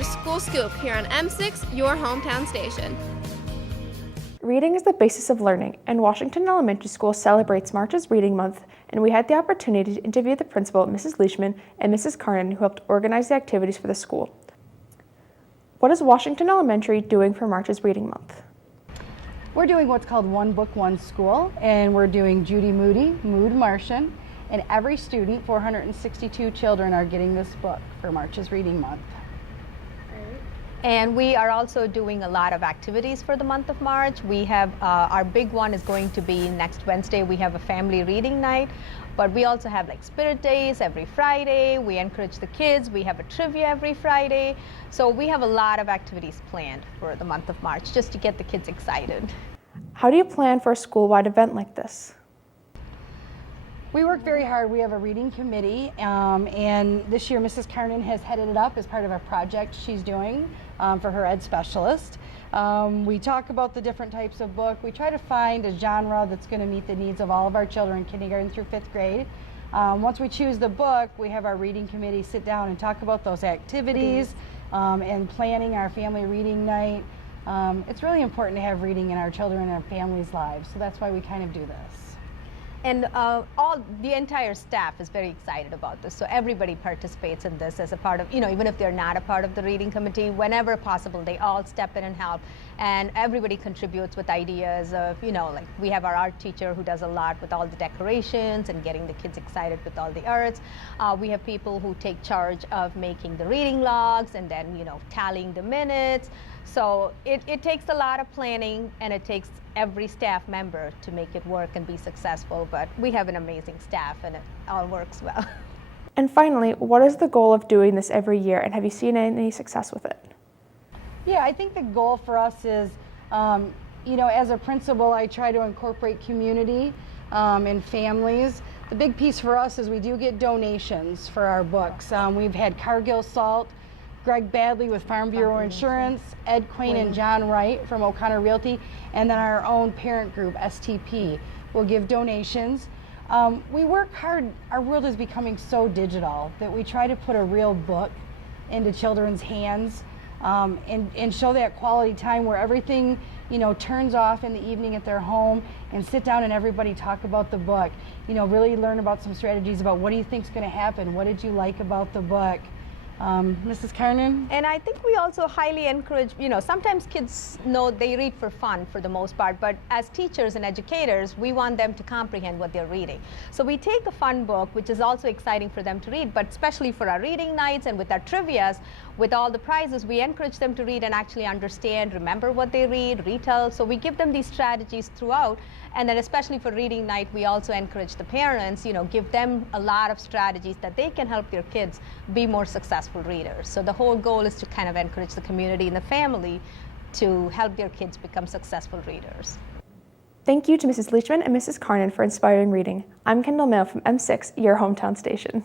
to School Scoop here on M6, your hometown station. Reading is the basis of learning, and Washington Elementary School celebrates March's Reading Month, and we had the opportunity to interview the principal, Mrs. Leishman, and Mrs. Karnan, who helped organize the activities for the school. What is Washington Elementary doing for March's Reading Month? We're doing what's called One Book, One School, and we're doing Judy Moody, Mood Martian, and every student, 462 children, are getting this book for March's Reading Month. And we are also doing a lot of activities for the month of March. We have our big one is going to be next Wednesday. We have a family reading night, but we also have like spirit days every Friday. We encourage the kids. We have a trivia every Friday. So we have a lot of activities planned for the month of March just to get the kids excited. How do you plan for a school-wide event like this? We work very hard. We have a reading committee, and this year Mrs. Karnan has headed it up as part of a project she's doing for her ed specialist. We talk about the different types of book. We try to find a genre that's going to meet the needs of all of our children, kindergarten through 5th grade. Once we choose the book, we have our reading committee sit down and talk about those activities and planning our family reading night. It's really important to have reading in our children and our families' lives, so that's why we kind of do this. And the entire staff is very excited about this. So everybody participates in this as a part of, even if they're not a part of the reading committee, whenever possible, they all step in and help. And everybody contributes with ideas of, like we have our art teacher who does a lot with all the decorations and getting the kids excited with all the arts. We have people who take charge of making the reading logs and then, tallying the minutes. So it takes a lot of planning, and it takes every staff member to make it work and be successful, but we have an amazing staff and it all works well. And finally, what is the goal of doing this every year, and have you seen any success with it? Yeah, I think the goal for us is, as a principal, I try to incorporate community and families. The big piece for us is we do get donations for our books. We've had Cargill Salt, Greg Badley with Farm Bureau Insurance, Ed Quain and John Wright from O'Connor Realty, and then our own parent group, STP, will give donations. We work hard. Our world is becoming so digital that we try to put a real book into children's hands and show that quality time where everything turns off in the evening at their home and sit down and everybody talk about the book. Really learn about some strategies about what do you think is going to happen, what did you like about the book. Mrs. Karnan? And I think we also highly encourage, sometimes kids know they read for fun for the most part, but as teachers and educators, we want them to comprehend what they're reading. So we take a fun book, which is also exciting for them to read, but especially for our reading nights and with our trivias, with all the prizes, we encourage them to read and actually understand, remember what they read, retell. So we give them these strategies throughout. And then especially for reading night, we also encourage the parents, give them a lot of strategies that they can help their kids be more successful readers. So the whole goal is to kind of encourage the community and the family to help their kids become successful readers. Thank you to Mrs. Leishman and Mrs. Karnan for inspiring reading. I'm Kendall Mayo from M6, your hometown station.